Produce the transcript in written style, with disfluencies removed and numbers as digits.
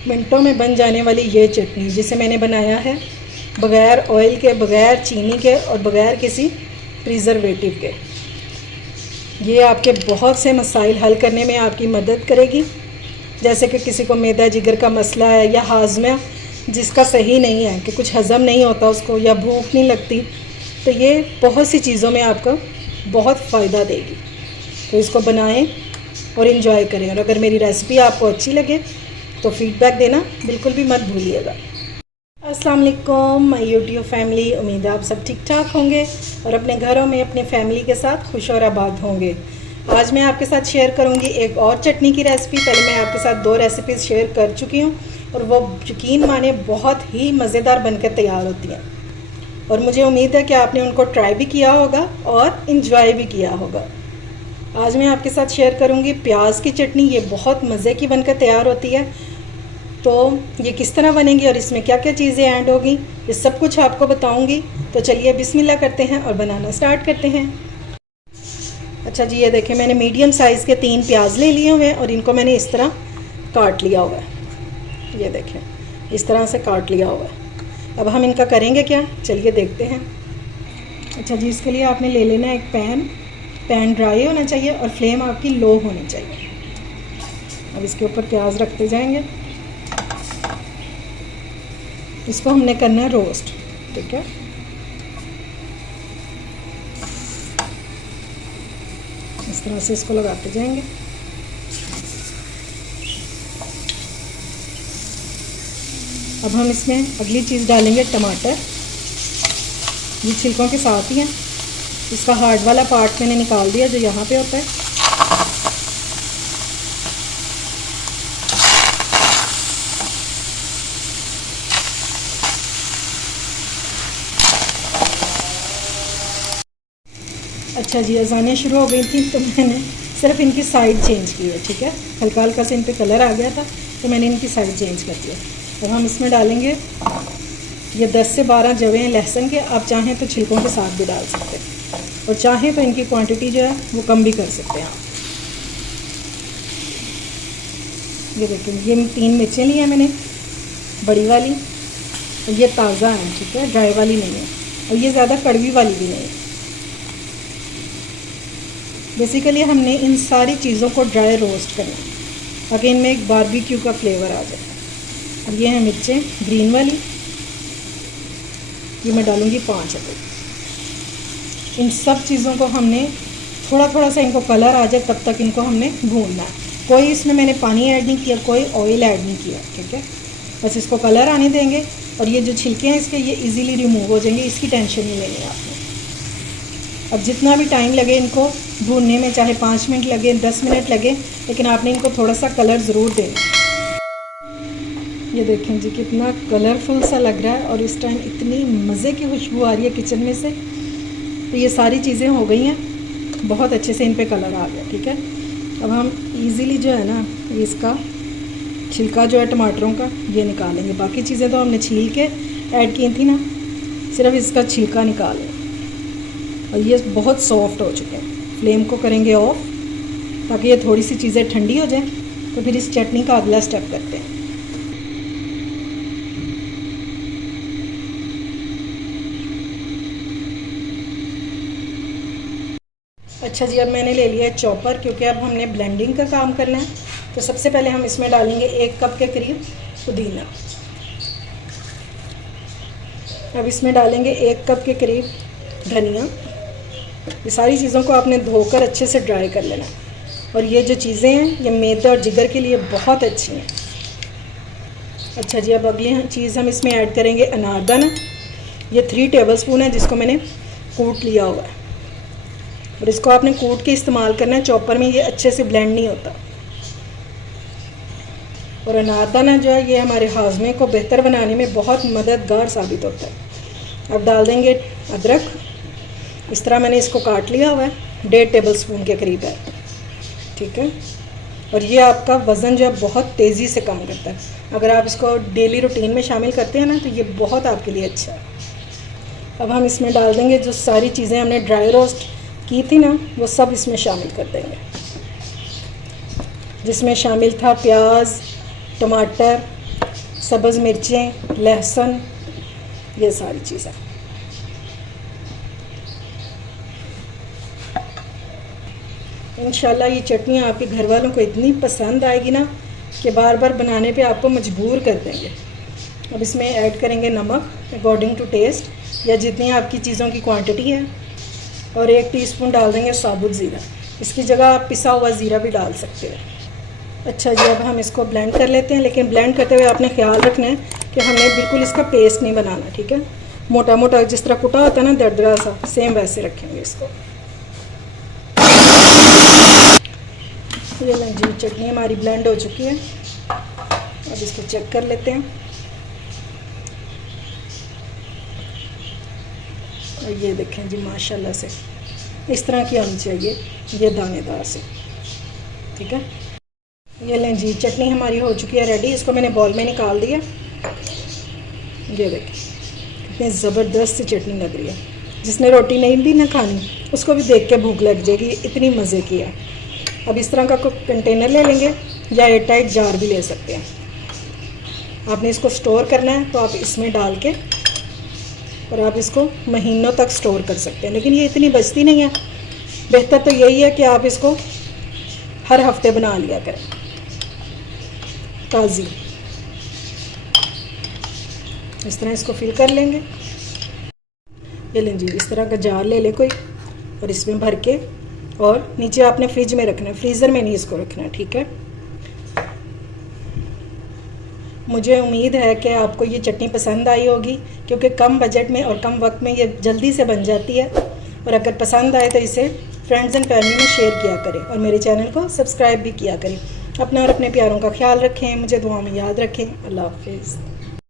मिनटों में बन जाने वाली ये चटनी जिसे मैंने बनाया है बग़ैर ऑयल के, बग़ैर चीनी के और बग़ैर किसी प्रिजर्वेटिव के। ये आपके बहुत से मसाइल हल करने में आपकी मदद करेगी, जैसे कि किसी को मैदा जिगर का मसला है या हाजमा जिसका सही नहीं है, कि कुछ हज़म नहीं होता उसको या भूख नहीं लगती, तो ये बहुत सी चीज़ों में आपको बहुत फ़ायदा देगी। तो इसको बनाएं और इन्जॉय करें। और अगर मेरी रेसिपी आपको अच्छी लगे तो फीडबैक देना बिल्कुल भी मत भूलिएगा। अस्सलाम वालेकुम माय यूट्यूब फैमिली, उम्मीद है आप सब ठीक ठाक होंगे और अपने घरों में अपनी फैमिली के साथ खुश और आबाद होंगे। आज मैं आपके साथ शेयर करूंगी एक और चटनी की रेसिपी। पहले मैं आपके साथ 2 रेसिपीज़ शेयर कर चुकी हूं और वो यकीन माने बहुत ही मज़ेदार बनकर तैयार होती हैं और मुझे उम्मीद है कि आपने उनको ट्राई भी किया होगा और इन्जॉय भी किया होगा। आज मैं आपके साथ शेयर करूंगी प्याज की चटनी। ये बहुत मज़े की बनकर तैयार होती है। तो ये किस तरह बनेगी और इसमें क्या क्या चीज़ें ऐड होगी, ये सब कुछ आपको बताऊंगी। तो चलिए बिस्मिल्लाह करते हैं और बनाना स्टार्ट करते हैं। अच्छा जी, ये देखें मैंने मीडियम साइज़ के 3 प्याज ले लिए हुए हैं और इनको मैंने इस तरह काट लिया हुआ है। ये देखें इस तरह से काट लिया हुआ है। अब हम इनका करेंगे क्या, चलिए देखते हैं। अच्छा जी, इसके लिए आपने ले लेना एक पैन ड्राई होना चाहिए और फ्लेम आपकी लो होनी चाहिए। अब इसके ऊपर प्याज रखते जाएंगे। इसको हमने करना है रोस्ट, ठीक है। इस तरह से इसको लगाते जाएंगे। अब हम इसमें अगली चीज़ डालेंगे टमाटर। ये छिलकों के साथ ही हैं। इसका हार्ड वाला पार्ट मैंने निकाल दिया जो यहाँ पे होता है। अच्छा जी, अजानें शुरू हो गई थी तो मैंने सिर्फ इनकी साइड चेंज की है, ठीक है। हल्का हल्का से इन पे कलर आ गया था तो मैंने इनकी साइड चेंज कर दिया। अब हम इसमें डालेंगे ये 10 से 12 जवें लहसुन के। आप चाहें तो छिलकों के साथ भी डाल सकते हैं और चाहें तो इनकी क्वांटिटी जो है वो कम भी कर सकते हैं आप। ये देखिए, ये 3 मिर्चें ली हैं मैंने, बड़ी वाली, और ये ताज़ा है, ठीक है, ड्राई वाली नहीं है और ये ज़्यादा कड़वी वाली भी नहीं है। बेसिकली हमने इन सारी चीज़ों को ड्राई रोस्ट करना है ताकि इनमें एक बारबेक्यू का फ्लेवर आ जाए। अब ये हैं मिर्चें ग्रीन वाली, ये मैं डालूँगी 5 अदद। इन सब चीज़ों को हमने थोड़ा थोड़ा सा इनको कलर आ जाए तब तक इनको हमने भूनना है। कोई इसमें मैंने पानी ऐड नहीं किया, कोई ऑयल ऐड नहीं किया, ठीक है। बस इसको कलर आने देंगे और ये जो छिलके हैं इसके ये इजीली रिमूव हो जाएंगे, इसकी टेंशन नहीं लेनी है आपने। अब जितना भी टाइम लगे इनको भूनने में, चाहे 5 मिनट लगे, 10 मिनट लगे, लेकिन आपने इनको थोड़ा सा कलर ज़रूर देना। ये देखें जी कितना कलरफुल सा लग रहा है और इस टाइम इतनी मज़े की खुशबू आ रही है किचन में से। तो ये सारी चीज़ें हो गई हैं, बहुत अच्छे से इन पे कलर आ गया, ठीक है। अब हम इजीली जो है ना इसका छिलका जो है टमाटरों का ये निकालेंगे। बाकी चीज़ें तो हमने छील के ऐड की थी ना, सिर्फ इसका छिलका निकालें। और ये बहुत सॉफ्ट हो चुके हैं। फ्लेम को करेंगे ऑफ ताकि ये थोड़ी सी चीज़ें ठंडी हो जाए। तो फिर इस चटनी का अगला स्टेप करते हैं। अच्छा जी, अब मैंने ले लिया है चॉपर, क्योंकि अब हमने ब्लेंडिंग का काम करना है। तो सबसे पहले हम इसमें डालेंगे 1 कप के करीब पुदीना। अब इसमें डालेंगे 1 कप के करीब धनिया। ये सारी चीज़ों को आपने धोकर अच्छे से ड्राई कर लेना। और ये जो चीज़ें हैं ये मैदे और जिगर के लिए बहुत अच्छी हैं। अच्छा जी, अब अगली चीज़ हम इसमें ऐड करेंगे अनारदाना। ये 3 टेबलस्पून है जिसको मैंने कूट लिया हुआ है और इसको आपने कूट के इस्तेमाल करना है। चॉपर में ये अच्छे से ब्लेंड नहीं होता। और अनारदाना जो है ये हमारे हाजमे को बेहतर बनाने में बहुत मददगार साबित होता है। अब डाल देंगे अदरक। इस तरह मैंने इसको काट लिया हुआ है, 1.5 टेबलस्पून के करीब है, ठीक है। और ये आपका वज़न जो है बहुत तेज़ी से कम करता है। अगर आप इसको डेली रूटीन में शामिल करते हैं ना तो ये बहुत आपके लिए अच्छा है। अब हम इसमें डाल देंगे जो सारी चीज़ें हमने ड्राई रोस्ट की थी ना, वो सब इसमें शामिल कर देंगे, जिसमें शामिल था प्याज, टमाटर, सब्ज़ मिर्चें, लहसुन, ये सारी चीज़ें। इंशाल्लाह ये चटनी आपके घर वालों को इतनी पसंद आएगी ना कि बार बार बनाने पे आपको मजबूर कर देंगे। अब इसमें ऐड करेंगे नमक अकॉर्डिंग टू टेस्ट, या जितनी आपकी चीज़ों की क्वांटिटी है, और 1 टीस्पून डाल देंगे साबुत ज़ीरा। इसकी जगह आप पिसा हुआ ज़ीरा भी डाल सकते हो। अच्छा जी, अब हम इसको ब्लेंड कर लेते हैं, लेकिन ब्लेंड करते हुए आपने ख्याल रखना है कि हमने बिल्कुल इसका पेस्ट नहीं बनाना, ठीक है। मोटा मोटा जिस तरह कुटा होता है ना, दरदरा सा, सेम वैसे रखेंगे इसको। ये लें जी, चटनी हमारी ब्लेंड हो चुकी है। अब इसको चेक कर लेते हैं। और ये देखें जी, माशाल्लाह से इस तरह की होनी चाहिए, ये दानेदार से, ठीक है। ये लें जी, चटनी हमारी हो चुकी है रेडी। इसको मैंने बॉल में निकाल दिया। ये देखें कितनी ज़बरदस्त सी चटनी लग रही है। जिसने रोटी नहीं भी ना खानी, उसको भी देख के भूख लग जाएगी, इतनी मज़े की है। अब इस तरह का कंटेनर ले लेंगे, या एयर टाइट जार भी ले सकते हैं। आपने इसको स्टोर करना है तो आप इसमें डाल के, और आप इसको महीनों तक स्टोर कर सकते हैं। लेकिन ये इतनी बचती नहीं है। बेहतर तो यही है कि आप इसको हर हफ्ते बना लिया करें, ताज़ी। इस तरह इसको फिल कर लेंगे। ये लें जी, इस तरह का जार ले ले कोई, और इसमें भर के, और नीचे आपने फ्रिज में रखना है, फ्रीज़र में नहीं इसको रखना है, ठीक है। मुझे उम्मीद है कि आपको ये चटनी पसंद आई होगी, क्योंकि कम बजट में और कम वक्त में ये जल्दी से बन जाती है। और अगर पसंद आए तो इसे फ्रेंड्स एंड फैमिली में शेयर किया करें, और मेरे चैनल को सब्सक्राइब भी किया करें। अपना और अपने प्यारों का ख्याल रखें, मुझे दुआ में याद रखें। अल्लाह हाफिज़।